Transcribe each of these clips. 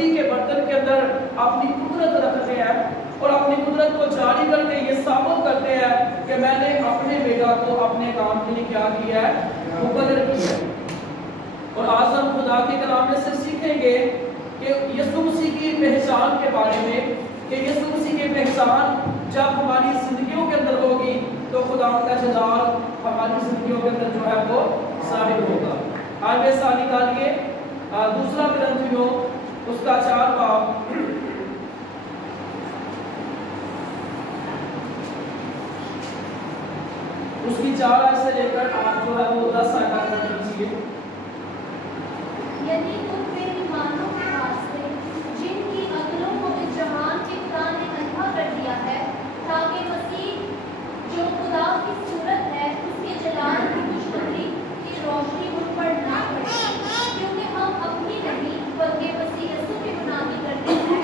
مٹی کے برتن کے اندر اپنی قدرت رکھتے ہیں اور اپنی قدرت کو جاری کر کے یہ ثابت کرتے ہیں کہ میں نے اپنے بیٹا کو اپنے کام کے لیے کیا کیا ہے، مقرر کیا ہے۔ اور آج ہم خدا کے کلام میں سے سیکھیں گے کہ یسوع مسیح کی پہچان کے بارے میں، کہ یسوع مسیح کی پہچان جب ہماری زندگیوں کے اندر ہوگی تو خدا کا جلال ہماری زندگیوں کے اندر جو ہے وہ ظاہر ہوگا۔ آج میں سال نکالیے دوسرا کرنتھیوں اس کا 4 باب، اس کی 4 آیت سے لے کر آپ جو ہے وہ 10 آیت تک پڑھیے۔ یعنی ان بے ایمانوں کے واسطے جن کی عقلوں کو اس جہان کے خدا نے اندھا کر دیا ہے، تاکہ مسیح جو خدا کی صورت ہے اس کے جلال کی خوشخبری کی روشنی ان پر نہ پڑے، کیونکہ ہم اپنی نہیں بلکہ مسیح یسوع کی غلامی کرتے ہیں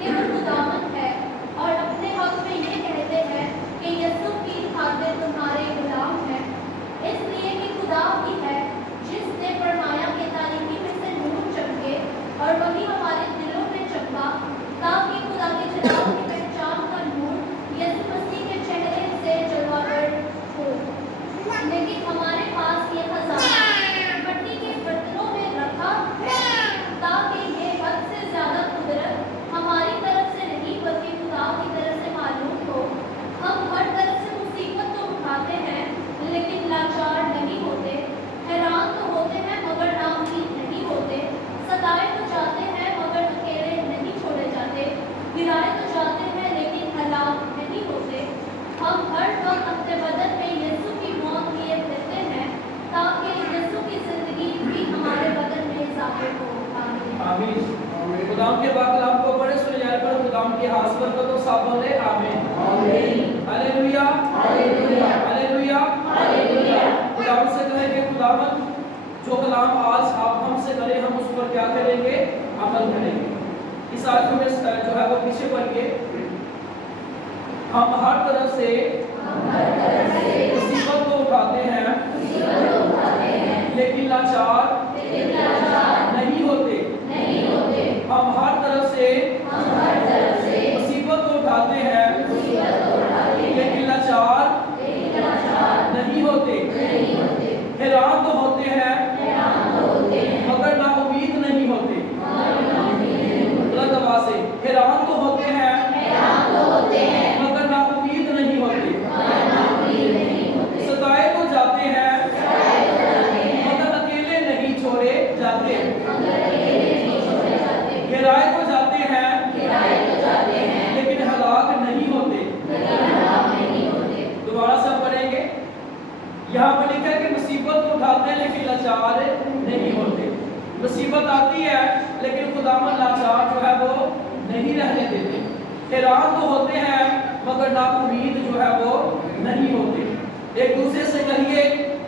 کہ وہ خداوند ہے، اور اپنے حق میں یہ کہتے ہیں کہ یسوع کی خاطر تمہارے غلام ہیں، اس لیے کہ خدا ہی ہے جس نے فرمایا کہ تاریکی میں سے نور چمکے، اور وہی ہمارے دلوں میں چمکا، تاکہ خدا کے جلال کی پہچان کا نور یسوع مسیح کے چہرے سے جلوہ گر ہو۔ لیکن ہمارے پاس یہ خزانہ مٹی کے برتنوں میں رکھا ہے، تاکہ یہ حد سے زیادہ قدرت ہماری طرف سے نہیں بلکہ خدا کی طرف سے معلوم ہو۔ ہم ہر طرف سے مصیبت تو اٹھاتے ہیں لیکن لاچار نہیں ہوتے، حیران تو ہوتے ہیں مگر ناامید نہیں ہوتے، ستائے تو جاتے ہیں مگر اکیلے نہیں چھوڑے جاتے، گرائے تو جاتے ہیں لیکن ہلاک نہیں ہوتے۔ ہم ہر وقت اپنے بدن میں یسوع کی موت لیے پھرتے ہیں، تاکہ یسوع کی زندگی بھی ہمارے بدن میں ظاہر ہو۔ آمین۔ خدا کے پاک کلام کو پڑھے سنے جائے پر خدا کی ہاتھ پر کو تو سب بولے آمین۔ Hallelujah hallelujah hallelujah hallelujah. خدا سے کہے کہ خداوند جو کلام آج آپ ہم سے کرے ہم اس پر کیا کریں گے، عمل کریں گے۔ اس آیت میں جو ہے وہ پیچھے پڑھیے، ہم ہر طرف سے مصیبت کو اٹھاتے ہیں لیکن لاچار نہیں ہوتے، ہم ہر طرف سے مصیبت کو اٹھاتے ہیں لیکن لاچار نہیں ہوتے، حیران تو ہوتے ہیں مگر نا امید نہیں ہوتے۔ غلط آواز سے، حیران تو ہوتے ہیں مگر نا امید نہیں ہوتے، ستائے تو جاتے ہیں مگر اکیلے نہیں چھوڑے جاتے، گرائے تو جاتے ہیں لیکن ہلاک نہیں ہوتے۔ دوبارہ سے ہم پڑھیں گے، یہاں پر لکھا ہے کہ مصیبت کو اٹھاتے ہیں لیکن لاچار نہیں ہوتے۔ مصیبت آتی ہے لیکن خداوند لاچار جو ہے وہ نہیں رہنے دیتے، حیران تو ہوتے ہیں مگر نا امید جو ہے وہ نہیں ہوتے۔ ایک دوسرے سے کہیے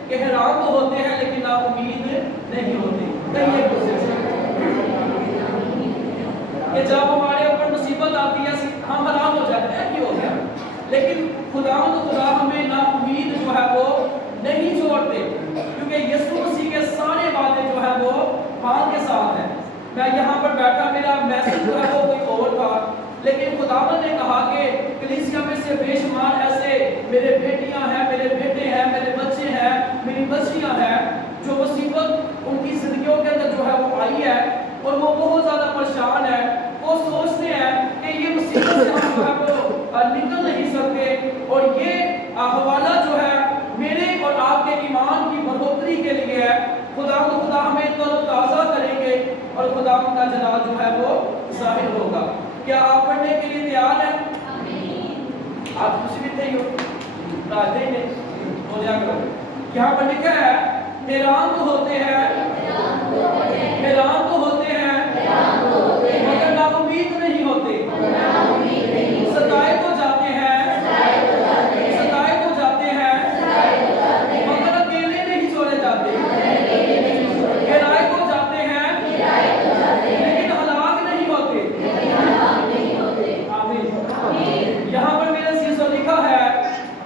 کہ حیران تو ہوتے ہیں لیکن نا امید نہیں ہوتے۔ کہیے ایک دوسرے سے کہ جب ہمارے اوپر مصیبت آتی ہے ہم حیران ہو جاتے ہیں کیوں ہو گیا، لیکن خدا ہمیں نا امید جو ہے وہ نہیں چھوڑتے، کیونکہ یسوع مسیح کے سارے وعدے جو ہے وہ ہاں کے ساتھ ہیں۔ میں یہاں پر بیٹھا، میرا میسج جو ہے وہ کوئی اور تھا، لیکن خداوند نے کہا کہ کلیسیا میں سے بے شمار ایسے میرے بیٹیاں ہیں، میرے بیٹے ہیں، میرے بچے ہیں، میری بچیاں ہیں جو مصیبت ان کی زندگیوں کے اندر جو ہے وہ آئی ہے اور وہ بہت زیادہ پریشان ہے، وہ سوچتے ہیں کہ یہ مصیبت سے ہم جو ہے وہ نکل نہیں سکتے، اور یہ حوالہ جو ہے میرے اور آپ کے ایمان کی بڑھوتری کے لیے ہے۔ خدا ہمیں تر و تازہ کریں گے اور خدا کا جلال جو ہے وہ ظاہر ہوگا۔ کیا آپ پڑھنے کے لیے تیار ہیں؟ آپ خوشی بھی تھے ہو راجے نے بولیا کرو۔ یہاں پر لکھا ہے حیران تو ہوتے ہیں مگر نا امید نہیں ہوتے، ستائے تو جاتے ہیں مگر اکیلے نہیں چھوڑے جاتے، گرائے تو جاتے ہیں لیکن ہلاک نہیں ہوتے۔ آمین۔ یہاں پر میرے سیسو لکھا ہے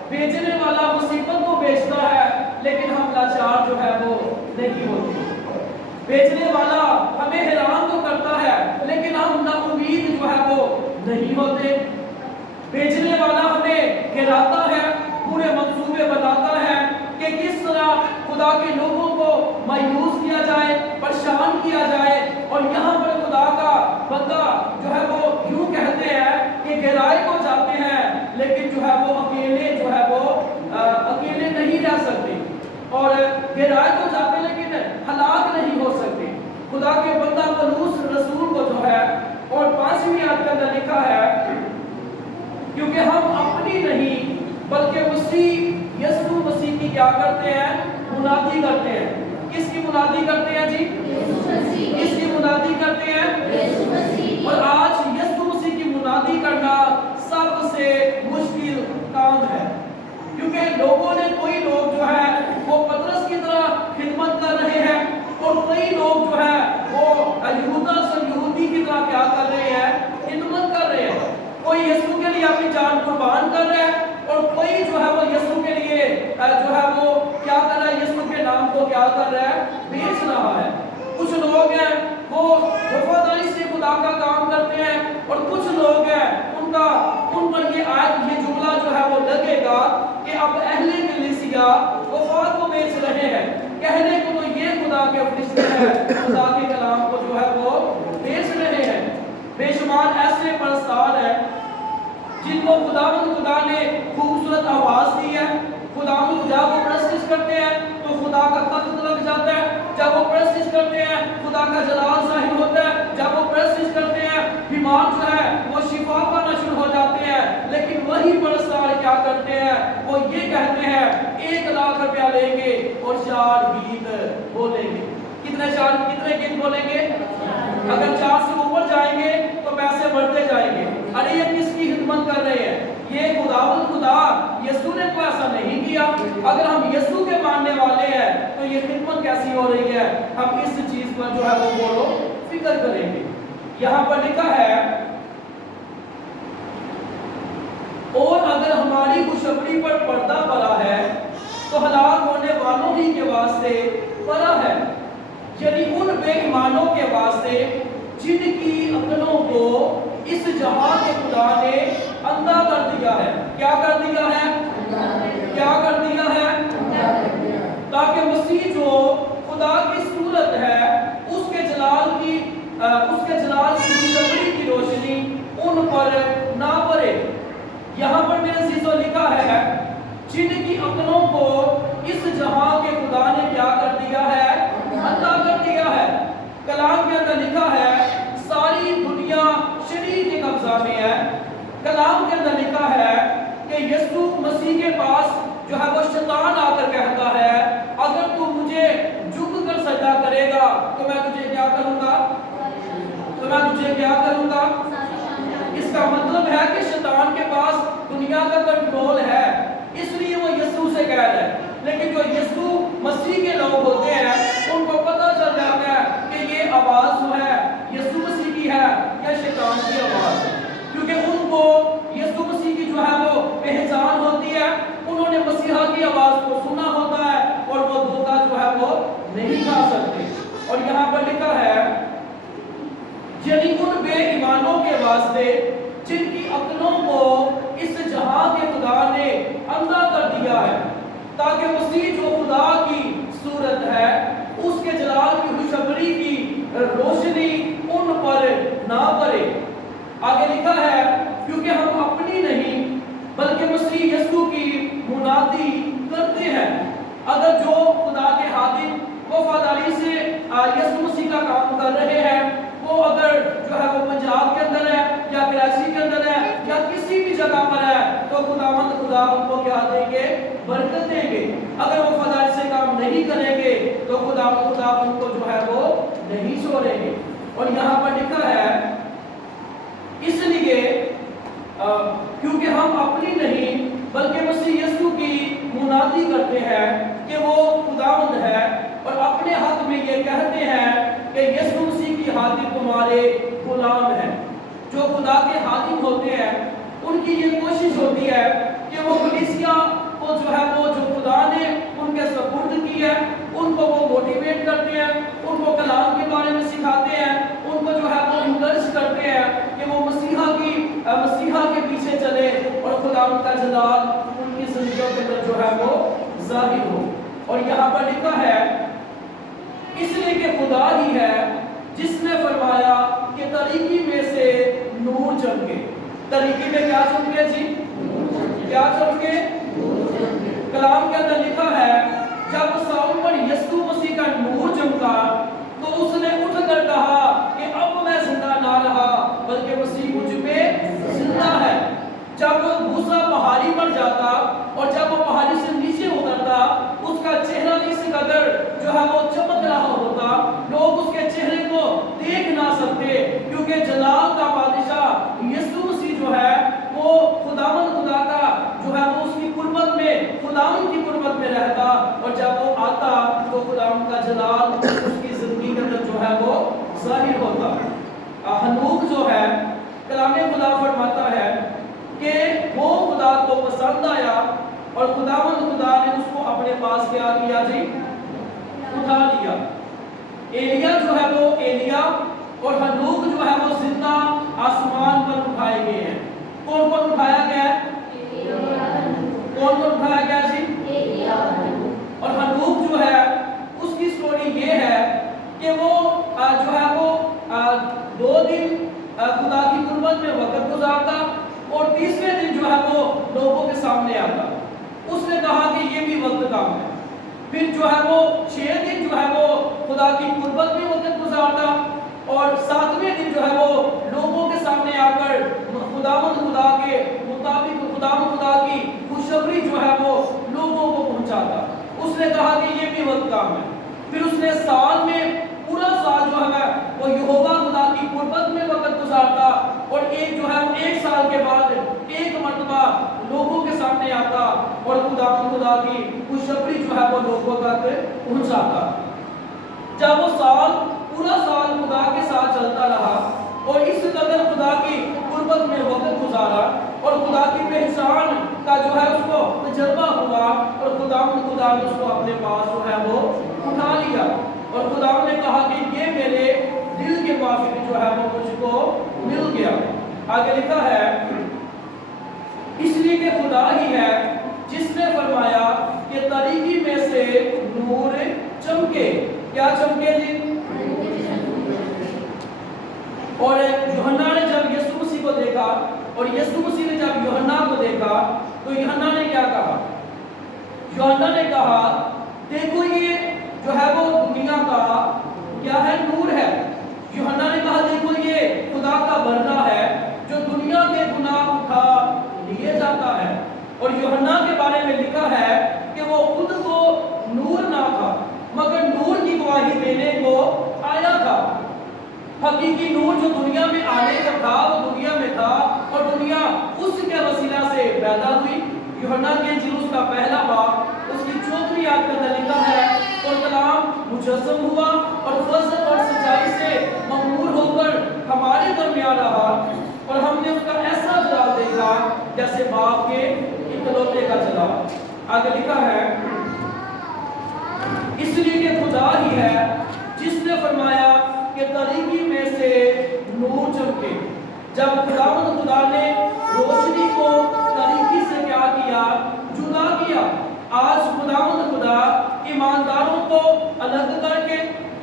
بیچنے والا مصیبت کو بیچتا ہے لیکن ہم لاچار جو ہے وہ نہیں ہوتے۔ بیچنے والا ہمیں حیران تو کرتا ہے لیکن ہم خدا کے لوگوں کو مایوس کیا جائے، پریشان کیا جائے، اور یہاں پر خدا کا بندہ جو ہے وہ یوں کہتے ہیں کہ گہرائی کو جاتے ہیں لیکن جو ہے وہ اکیلے نہیں رہ سکتے، اور گہرائی کو جاتے لیکن ہلاک نہیں ہو سکتے۔ خدا کے بندہ پولس رسول کو جو ہے، اور 5ویں آیت کے اندر لکھا ہے کیونکہ ہم اپنی نہیں بلکہ مسیح یسوع مسیح کی کیا کرتے ہیں؟ منادی کرتے ہیں۔ کس کی منادی کرتے ہیں جی؟ کس کی منادی کرتے ہیں؟ اور آج یسوع مسیح کی منادی کرنا سب سے مشکل کام ہے، کیونکہ لوگوں نے کوئی لوگ جو ہے وہ پطرس کی طرح خدمت کر رہے ہیں، اور کئی لوگ جو ہے وہ یہودی کی طرح کیا کر رہے ہیں؟ خدمت کر رہے ہیں۔ کوئی یسوع کے لیے اپنی جان قربان کر رہا ہے، اور کوئی جو ہے وہ یسوع کے لیے جو ہے وہ کیا کر رہا ہے؟ یسوع کے نام کو کیا کر رہا ہے؟ بیچ رہا ہے۔ کچھ لوگ ہیں وہ وفاداری سے خدا کا کام کرتے ہیں، اور کچھ لوگ ہیں ان پر یہ جملہ جو ہے وہ لگے گا کہ اب اہل کلیسیا وفاد کو بیچ رہے ہیں۔ کہنے کو تو یہ خدا کے فرشتے ہیں، خدا کے کلام کو جو ہے وہ بیچ رہے ہیں۔ بے شمار ایسے پرستار ہیں جن کو خدا نے خوبصورت آواز دی ہے، خدا کو جب وہ پرستش کرتے ہیں تو خدا کا تخت لگ جاتا ہے، جب وہ پرستش کرتے ہیں خدا کا جلال ظاہر ہوتا ہے، جب وہ پرستش کرتے ہیں بیمار جو ہے وہ شفا پانا شروع ہو جاتے ہیں۔ لیکن وہی پرستار کیا کرتے ہیں؟ وہ یہ کہتے ہیں 1,00,000 روپیہ لیں گے اور 4 گیت بولیں گے۔ کتنے گیت بولیں گے؟ اگر 4 سے اوپر جائیں گے تو پیسے بڑھتے جائیں گے۔ ارے یہ کس کی خدمت کر رہے ہیں؟ یہ خدا یسوع نے تو ایسا نہیں کیا۔ اگر ہم یسوع کے ماننے والے ہیں تو یہ خدمت کیسی ہو رہی ہے؟ ہم اس چیز پر جو ہے وہ غور و فکر کریں گے۔ یہاں پر لکھا ہے اور اگر ہماری خوشخبری پر پردہ پڑا ہے تو ہلاک ہونے والوں ہی کے واسطے پڑا ہے، یعنی ان بے ایمانوں کے واسطے جن کی عقلوں کو اس جہاں کے خدا نے اندھا کر دیا ہے۔ کیا کر دیا ہے؟ کیا کر دیا ہے؟ تاکہ مسیح جو خدا کی صورت ہے اس کے جلال کی خوشخبری کی روشنی ان پر نہ پڑے۔ یہاں پر میرے عزیزو لکھا ہے جن کی عقلوں کو اس جہاں کے خدا نے کیا کر دیا ہے؟ اندھا کر دیا ہے۔ کلام کے اندر لکھا ہے ساری دنیا شریر کے قبضہ میں ہے۔ کلام کے اندر لکھا ہے کہ یسوع مسیح کے پاس جو ہے وہ شیطان آ کر کہتا ہے اگر تو مجھے جھک کر سجدہ کرے گا تو میں تجھے کیا کروں گا؟ اس کا مطلب ہے کہ شیطان کے پاس دنیا کا کنٹرول ہے، اس لیے وہ یسوع سے کہہ رہا ہے۔ لیکن جو یسوع مسیح کے لوگ ہوتے ہیں ان کو پتہ چل جاتا ہے کہ یہ آواز جو ہے یسوع مسیح کی ہے یا شیطان کی آواز ہے، کیونکہ ان کو یسوع مسیح کی جو ہے وہ پہچان ہوتی ہے، انہوں نے مسیحا کی آواز کو سنا ہوتا ہے اور وہ دھوکہ جو ہے وہ نہیں کھا سکتے۔ اور یہاں پر لکھا ہے یعنی ان بے ایمانوں کے واسطے جن کی عقلوں کو اس جہاں کے خدا نے اندھا کر دیا ہے، تاکہ مسیح جو خدا کی صورت ہے اس کے جلال کی خوشخبری کی روشنی ان پر نہ پڑے۔ آگے لکھا ہے کیونکہ ہم اپنی نہیں بلکہ مسیح یسوع کی منادی کرتے ہیں۔ اگر جو خدا کے خادم وفاداری سے یسوع مسیح کا کام کر رہے ہیں وہ اگر جو ہے وہ پنجاب کے اندر ہے یا کراچی کے اندر ہے یا کسی بھی جگہ پر ہے تو خدا ان کو کیا دیں گے؟ برکت دیں گے۔ اگر وہ وفاداری سے کام نہیں کریں گے تو خدا ان کو جو ہے وہ نہیں چھوڑیں گے۔ اور یہاں پر لکھا ہے اس لیے کیونکہ ہم اپنی نہیں بلکہ مسیح یسوع کی منادی کرتے ہیں کہ وہ خداوند ہے، اور اپنے حق میں یہ کہتے ہیں کہ یسوع مسیح کی خاطر تمہارے غلام ہیں۔ جو خدا کے خادم ہوتے ہیں ان کی یہ کوشش ہوتی ہے کہ وہ کلیسیا کو جو ہے وہ جو خدا نے ان کے سپرد کی ہے ان کو وہ موٹیویٹ کرتے ہیں، ان کو کلام کے بارے میں سکھاتے ہیں، ان کو جو ہے وہ انکرج کرتے ہیں کہ وہ مسیحا کے پیچھے چلے اور خدا ان کا جلال ان کی زندگیوں کے اندر جو ہے وہ ظاہر ہو۔ اور یہاں پر لکھا ہے اس لیے کہ خدا ہی ہے جس نے فرمایا کہ تاریکی میں سے نور چمکے. تاریکی میں کیا چمکے جی؟ کیا چمکے؟ کلام کے اندر لکھا ہے جب ساؤل پر یسوع مسیح کا نور چمکا تو اس نے اٹھ کر کہا کہ اب میں زندہ نہ رہا بلکہ مسیح مجھ پہ زندہ ہے. جب موسیٰ پہاڑی پر جاتا اور جب وہ پہاڑی سے نیچے اترتا اس کا چہرہ اس قدر جو ہے وہ چمک رہا ہوتا لوگ اس کے چہرے کو دیکھ نہ سکتے کیونکہ جلال کا بادشاہ یسوع مسیح جو ہے وہ خداوند خدا کا جو ہے وہ اس کی قربت میں خداوند کی قربت میں رہتا اور جب وہ آتا تو خداوند کا جلال اس کی زندگی کے اندر جو ہے وہ ظاہر ہوتا. ہنوک جو ہے کلام خدا فرماتا ہے کہ وہ خدا کو پسند آیا اور خداوند خدا نے اس کو اپنے پاس کیا کیا جی؟ اٹھا لیا. ایلیا جو ہے وہ ایلیا اور ہنوک جو ہے وہ زندہ آسمان پر اٹھائے گئے ہیں. کون کون اٹھایا گیا ہے؟ کون کون اٹھایا گیا جی؟ اور ہنوک جو ہے اس کی سٹوری یہ ہے کہ وہ جو ہے وہ 2 دن خدا کی قربت میں وقت گزارتا اور تیسرے دن جو ہے وہ لوگوں کے سامنے آتا. اس نے کہا کہ یہ بھی وقت کام ہے. پھر جو ہے وہ 6 دن جو ہے وہ خدا کی قربت میں وقت گزارتا اور 7ویں دن جو ہے وہ لوگوں کے سامنے آ کر خداوند خدا کے مطابق خداوند خدا کی خوشخبری جو ہے وہ لوگوں کو پہنچاتا. اس نے کہا کہ یہ بھی وقت کام ہے. پھر اس نے سال میں پورا سال جو ہے وہ یہوہ خدا کی قربت میں وقت گزارتا اور ایک جو ہے وہ 1 سال کے بعد ایک مرتبہ لوگوں کے سامنے آتا اور خدا کی خوشخبری جو ہے وہ لوگوں تک پہنچاتا. جب وہ پورا سال خدا کے ساتھ چلتا رہا اور اس قدر خدا کی قربت میں وقت گزارا اور خدا کی پہچان کا جو ہے اس کو تجربہ ہوا اور خدا نے اس کو اپنے پاس جو ہے وہ اٹھا لیا اور خدا نے کہا کہ یہ میرے دل کے موافق جو ہے وہ مجھ کو مل گیا. آگے لکھا ہے اس لیے کہ خدا ہی ہے جس نے فرمایا کہ تاریکی میں سے نور چمکے. کیا چمکے جی؟ اور یوحنا نے جب یسوع مسیح کو دیکھا اور یسوع مسیح نے جب یوحنا کو دیکھا تو یوحنا نے کیا کہا؟ یوحنا نے کہا دیکھو یہ جو ہے وہ دنیا کا کیا ہے؟ نور ہے. یوحنا نے کہا دیکھو یہ خدا کا بندہ ہے جو دنیا کے گناہ اٹھا لیے جاتا ہے. اور یوحنا کے بارے میں لکھا ہے کہ وہ خود کو نور نہ تھا مگر نور کی گواہی دینے کو آیا تھا. حقیقی نور جو دنیا میں آنے کا تھا وہ دنیا میں تھا اور دنیا اس کے وسیلہ سے پیدا ہوئی. یوحنا کے انجیل اس کا پہلا باب اس کی 14ویں آیت کے اندر لکھا ہے اور کلام مجسم ہوا اور فضل اور سچائی سے مغمور ہو کر ہمارے درمیان رہا اور ہم نے اس کا ایسا جلال دیکھا جیسے باپ کے اکلوتے کا جلال. آگے لکھا ہے اس لیے کہ خدا ہی ہے جس نے فرمایا کہ تاریکی میں سے نور چمکے. جب خداوند خدا نے روشنی کو تاریکی سے کیا کیا؟ جدا کیا. آج خداوند خدا ایمانداروں کو الگ کر کے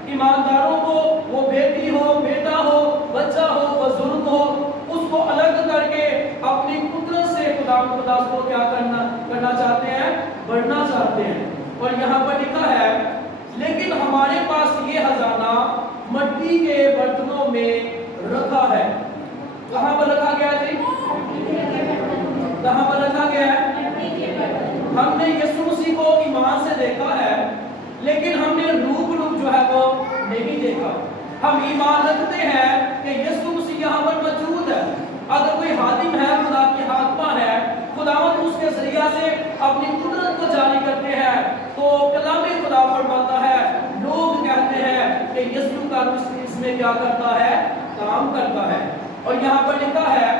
ایمانداروں کو وہ بیٹی ہو بیٹا ہو بچہ ہو بزرگ ہو اس کو الگ کر کے اپنی قدرت سے خداوند خدا کو کیا کرنا چاہتے ہیں؟ بڑھنا چاہتے ہیں. اور یہاں پر لکھا ہے لیکن ہمارے پاس یہ خزانہ مٹی کے برتنوں میں رکھا ہے. کہاں پر رکھا گیا جی؟ کہاں پر رکھا گیا ہے؟ ہم نے یسوع مسیح کو ایمان سے دیکھا ہے لیکن ہم نے روح جو ہے وہ نہیں دیکھا. ہم ایمان رکھتے ہیں کہ یسوع مسیح یہاں پر موجود ہے. اگر کوئی خادم ہے خدا کی خادمہ ہے خداوند اس کے ذریعہ سے اپنی قدرت کو جاری کرتے ہیں تو کلام خدا فرماتا ہے لوگ کہتے ہیں کہ یسوع کا روح اس میں کیا کرتا ہے؟ کام کرتا ہے. اور یہاں پر لکھا ہے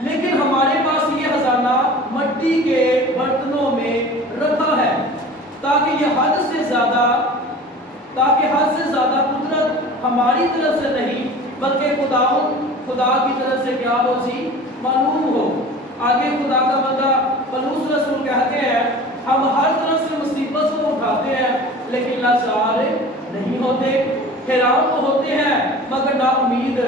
لیکن ہمارے پاس یہ خزانہ مٹی کے برتنوں میں رکھا ہے تاکہ حد سے زیادہ قدرت ہماری طرف سے نہیں بلکہ خدا کی طرف سے کیا ہو جی؟ معلوم ہو. آگے خدا کا بندہ پولس رسول کہتے ہیں ہم ہر طرف سے مصیبت کو اٹھاتے ہیں لیکن لاچار نہیں ہوتے، حیران تو ہوتے ہیں مگر نا امید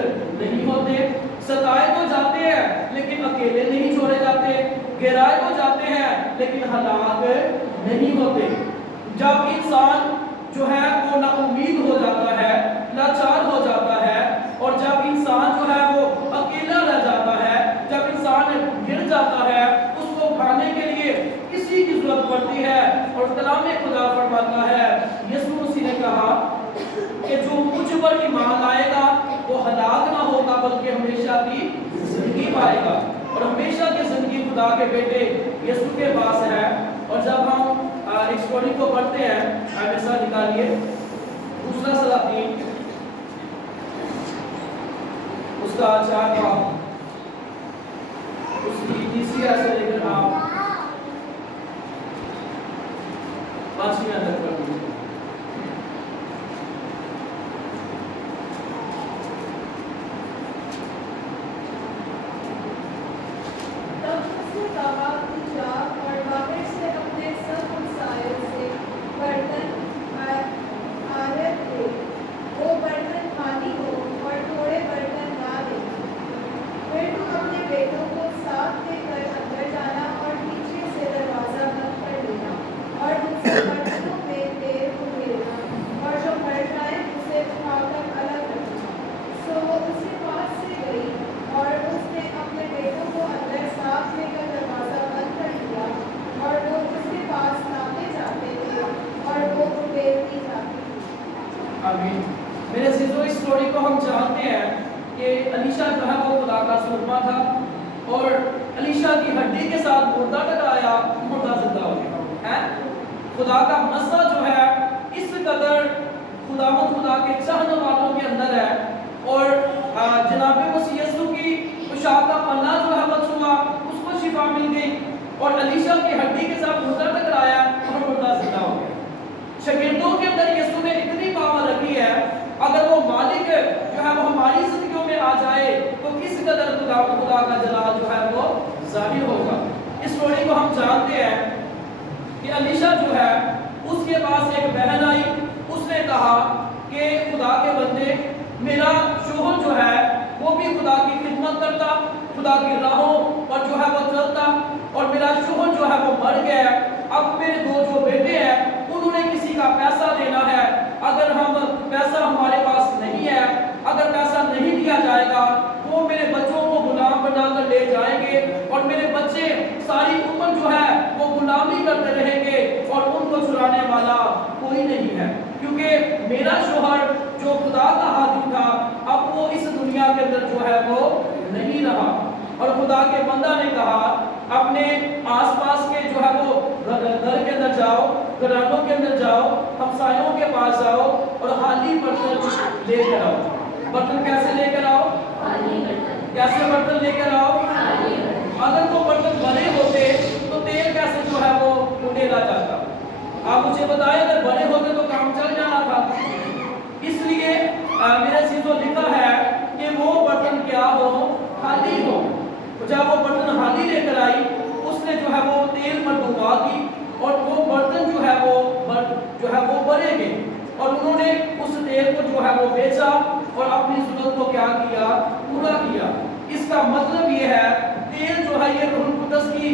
نہیں ہوتے، ستائے تو جاتے ہیں لیکن اکیلے نہیں چھوڑے جاتے، گرائے تو جاتے ہیں لیکن ہلاک نہیں ہوتے۔ جب انسان جو ہے وہ نا امید ہو جاتا ہے، لاچار ہو جاتا ہے، اور جب انسان جو ہے وہ اکیلا رہ جاتا ہے، جب انسان گر جاتا ہے، اس کو اٹھانے کے لیے کسی کی ضرورت پڑتی ہے۔ اور کلام خدا فرماتا ہے، یسوع مسیح نے کہا کہ جو مجھ پر ایمان لائے گا وہ ہلاک نہ ہوگا بلکہ ہمیشہ کی زندگی پائے گا، اور ہمیشہ کی زندگی خدا کے بیٹے یسوع کے پاس ہے۔ اور جب ہم ایک سٹوری کو پڑھتے ہیں، ایسا نکالیے دوسرا سلاطین اس کا 4 باب، اس کی تیسری آیت سے لے کر آپ 5ویں آیت تک پڑھ لیجیے۔ تب اس نے کہا کہ جا اور باہر سے اپنے سب ہمسایوں سے برتن عادت لے، وہ برتن خالی ہو اور تھوڑے برتن نہ لے، پھر تو اپنے بیٹوں کو ساتھ لے کر اندر جانا اور پیچھے سے دروازہ بند کر دینا، اور ان سے برتنوں میں تیل اندھیرنا، اور جو بھر جائے اسے اٹھا کر الگ رکھنا۔ سو وہ اس کے پاس سے گئی اور اس نے اپنے بیٹوں کو اندر ساتھ لے کر دروازہ بند کر دیا، اور وہ اس کے پاس آتے جاتے تھے اور وہ بیٹتی جاتی تھی۔ آمین۔ میرے عزیزو، اس سٹوری کو ہم جانتے ہیں کہ الیشا جو ہے وہ خدا کا سورما تھا، اور الیشا کی ہڈی کے ساتھ مردہ ٹکرایا، مردہ زندہ ہو گیا ہے۔ خدا کا مسئلہ جو ہے اس قدر خدا کے چاہنے والوں کے اندر ہے، اور جناب مسیح یسوع کی پوشاک کا پلہ جو ہے وہ چھوا، اس کو شفا مل گئی، اور الیشا کی ہڈی کے ساتھ مردہ ٹکرایا اور مردہ زندہ ہو گیا۔ شاگردوں کے اندر یسوع نے اتنی پاور رکھی ہے، اگر وہ مالک جو ہے وہ ہماری زندگیوں میں آ جائے تو کس قدر خدا کا جلال جو ہے وہ ظاہر ہوگا۔ اس سٹوری کو ہم جانتے ہیں کہ الیشا جو ہے اس کے پاس ایک بہن آئی، اس نے کہا کہ خدا کے بندے، میرا شوہر جو ہے وہ بھی خدا کی خدمت کرتا، خدا کی راہوں پر جو ہے وہ چلتا، اور میرا شوہر جو ہے وہ مر گیا، اب میرے 2 جو بیٹے ہیں انہوں نے کسی کا پیسہ دینا ہے، اگر پیسہ ہمارے پاس نہیں ہے، اگر پیسہ نہیں دیا جائے گا وہ میرے بچوں کو غلام بنا کر لے جائیں گے، اور میرے بچے ساری عمر جو ہے وہ غلامی کرتے رہیں گے، اور ان کو چھڑانے والا کوئی نہیں ہے، کیونکہ میرا شوہر جو خدا کا حاکم تھا اب وہ اس دنیا کے اندر جو ہے وہ نہیں رہا۔ اور خدا کے بندہ نے کہا اپنے آس پاس کے جو ہے وہ گھر کے اندر جاؤ، گھرانوں کے اندر جاؤ، ہمسایوں کے پاس جاؤ اور خالی برتن لے کر آؤ۔ برتن کیسے لے کر آؤ؟ کیسے برتن لے کر آؤ؟ اگر وہ برتن بڑے ہوتے تو تیل کیسے جو ہے وہ اڈیلا جاتا؟ آپ مجھے بتائیں، اگر بڑے ہوتے تو کام چل جانا تھا۔ اس لیے میرے چیزوں لکھا ہے کہ وہ برتن کیا ہو؟ خالی ہو۔ جب وہ برتن خالی لے کر آئی، اس نے جو ہے وہ تیل پر ڈبا دی، اور وہ برتن جو ہے وہ بھرے گئے، اور انہوں نے اس تیل کو جو ہے وہ بیچا اور اپنی ضرورت کو کیا کیا؟ پورا کیا۔ اس کا مطلب یہ ہے تیل جو ہے یہ روح القدس کی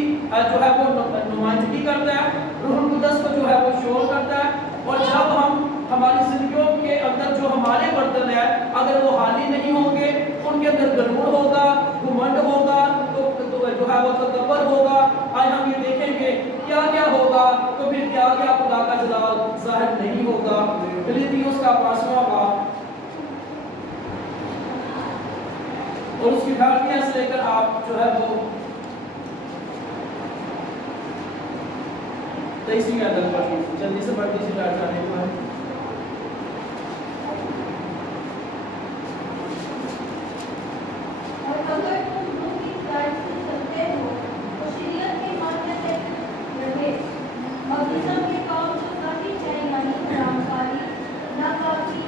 جو ہے وہ نمائندگی کرتا ہے، روح القدس کو جو ہے وہ شو کرتا ہے، اور جب ہم ہماری زندگیوں کے اندر جو ہمارے برتن ہیں اگر وہ خالی نہیں ہوں گے، ان کے اندر غرور ہوگا، گھمنڈ ہوگا، تو جو ہے وہ تکبر ہوگا، آج ہم یہ دیکھیں گے کیا کیا ہوگا، تو پھر کیا کیا خدا کا جلال ظاہر نہیں ہوگا۔ فلیپیوس کا 5واں باب اور اس کی 18ویں سے لے کر آپ جو ہے وہ 23ویں آیت پڑھ لیجیے، جلدی سے پڑھ لیجیے، ڈاٹ جانے کو ہے۔ اور اگر تم روح کی ہدایت سے چلتے ہو تو شریعت کے ماننے سے رہے، اور جسم کے کام جو ظاہر ہے یعنی حرام کاری، ناپاکی،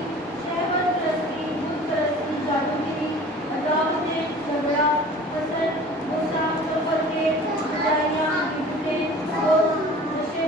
شہوت پرستی، بت پرستی، جادوگری، عداوتیں، جھگڑا، حسد، غصہ، نفرتیں، لڑائیاں، بدعتیں، اور نشے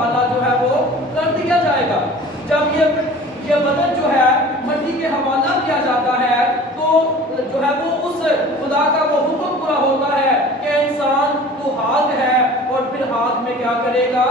حوالہ جو ہے وہ کر دیا جائے گا۔ جب یہ بدن جو ہے مٹی کے حوالہ کیا جاتا ہے تو جو ہے وہ اس خدا کا وہ حکم پورا ہوتا ہے کہ انسان تو ہاتھ ہے، اور پھر ہاتھ میں کیا کرے گا؟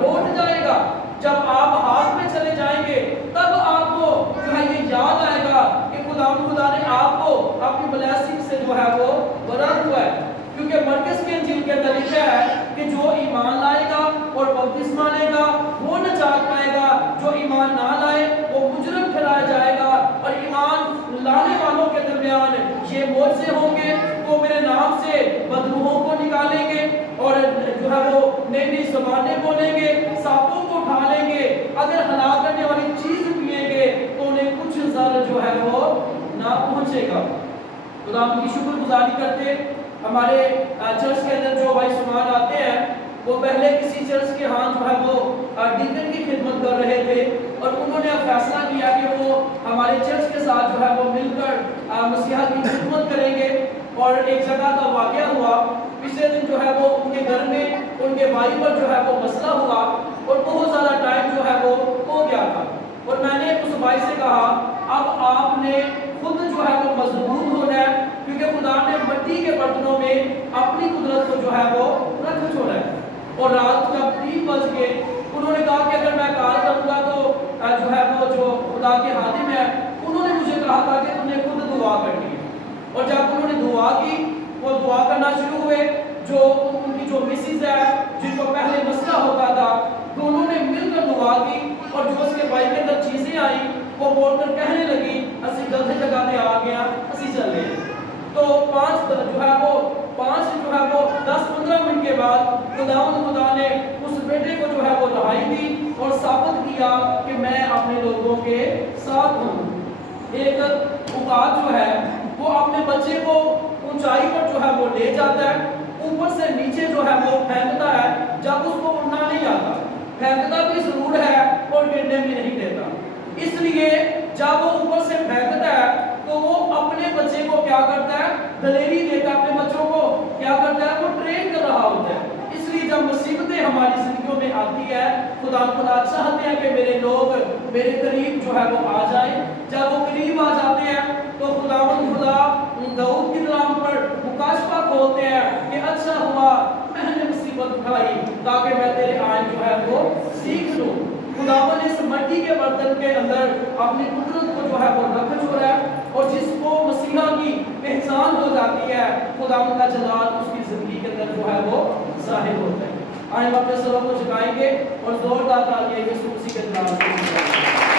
لوٹ جائے گا۔ جب آپ ہاتھ میں چلے جائیں گے تب آپ کو جو ہے یہ یاد آئے گا کہ خدا نے آپ کو اپنی بلیسنگ سے جو ہے وہ برات ہوا ہے، کیونکہ مرکز کی انجیل کے اندر لکھا ہے کہ جو ایمان لائے گا اور بپتسمہ لے گا وہ نجات پائے گا، جو ایمان نہ لائے وہ مجرم ٹھہرایا جائے گا۔ اور ایمان لانے والوں کے درمیان یہ معجزے ہوں گے، وہ میرے نام سے بدروحوں کو نکالیں گے، اور جو ہے وہ نئی نئی زبانیں بولیں گے، سانپوں کو اٹھا لیں گے، اگر ہلاک کرنے والی چیز پیئیں گے تو انہیں کچھ ضرر جو ہے وہ نہ پہنچے گا۔ خدا ان کی شکر گزاری کرتے ہمارے چرچ کے اندر جو بھائی سمان آتے ہیں وہ پہلے کسی چرچ کے ہاں جو ہے وہ ڈیکن کی خدمت کر رہے تھے، اور انہوں نے فیصلہ کیا کہ وہ ہمارے چرچ کے ساتھ جو ہے وہ مل کر مسیحا کی خدمت کریں گے۔ اور ایک جگہ کا واقعہ ہوا، پچھلے دن جو ہے وہ ان کے گھر میں ان کے بھائی پر جو ہے وہ مسئلہ ہوا، اور بہت زیادہ ٹائم جو ہے وہ ہو گیا تھا، اور میں نے اس بھائی سے کہا اب آپ نے خود جو ہے وہ مضبوط ہونا ہے، کیونکہ خدا نے مٹی کے برتنوں میں اپنی قدرت کو جو ہے وہ رکھ چھوڑا ہے۔ اور رات جب 3 بج گئے انہوں نے کہا کہ اگر میں کال کروں گا تو جو ہے وہ جو خدا کے خادم ہے انہوں نے مجھے کہا تھا کہ تم نے خود دعا کرنی ہے۔ اور جب انہوں نے دعا کی، وہ دعا کرنا شروع ہوئے، جو ان کی جو مسز ہے جن کو پہلے مسئلہ ہوتا تھا دونوں نے مل کر دعا کی، اور جو اس کے بھائی کے اندر چیزیں آئیں وہ بول کر کہنے لگی اسی غلط جگہ پہ آ گیا، اسی چل رہے ہیں۔ تو 5 جو ہے وہ 10-15 منٹ کے بعد خدا نے اس بیٹے کو جو ہے وہ رہائی دی اور ثابت کیا کہ میں اپنے لوگوں کے ساتھ ہوں۔ ایک اوقات جو ہے وہ اپنے بچے کو اونچائی پر جو ہے وہ لے جاتا ہے، اوپر سے نیچے جو ہے وہ پھینکتا ہے، جب اس کو اڑنا نہیں آتا، پھینکتا بھی ضرور ہے اور گرنے بھی نہیں دیتا۔ اس لیے جب وہ اوپر سے پھینکتا ہے تو وہ اپنے بچے کو کیا کرتا ہے؟ دلیری دیتا ہے، اپنے بچوں کو کیا کرتا ہے؟ وہ ٹرین کر رہا ہوتا ہے۔ اس لیے جب مصیبتیں ہماری زندگیوں میں آتی ہے خدا چاہتے ہیں کہ میرے لوگ میرے قریب جو ہے وہ آ جائیں۔ جب وہ قریب آ جاتے ہیں تو خدا داؤد کی کلام پر مکاشفہ کھولتے ہیں کہ اچھا ہوا میں نے مصیبت اٹھائی تاکہ میں تیرے آئین جو ہے وہ سیکھ لوں۔ خداوند نے اس مٹی کے برتن کے اندر اپنی قدرت کو جو ہے وہ رکھ چھوڑا ہے، اور جس کو مسیحا کی پہچان ہو جاتی ہے خداوند کا جلال اس کی زندگی کے اندر جو ہے وہ ظاہر ہوتا ہے۔ آئیں اپنے سروں کو جھکائیں گے اور زوردار تالیاں یسوع مسیح کے نام سے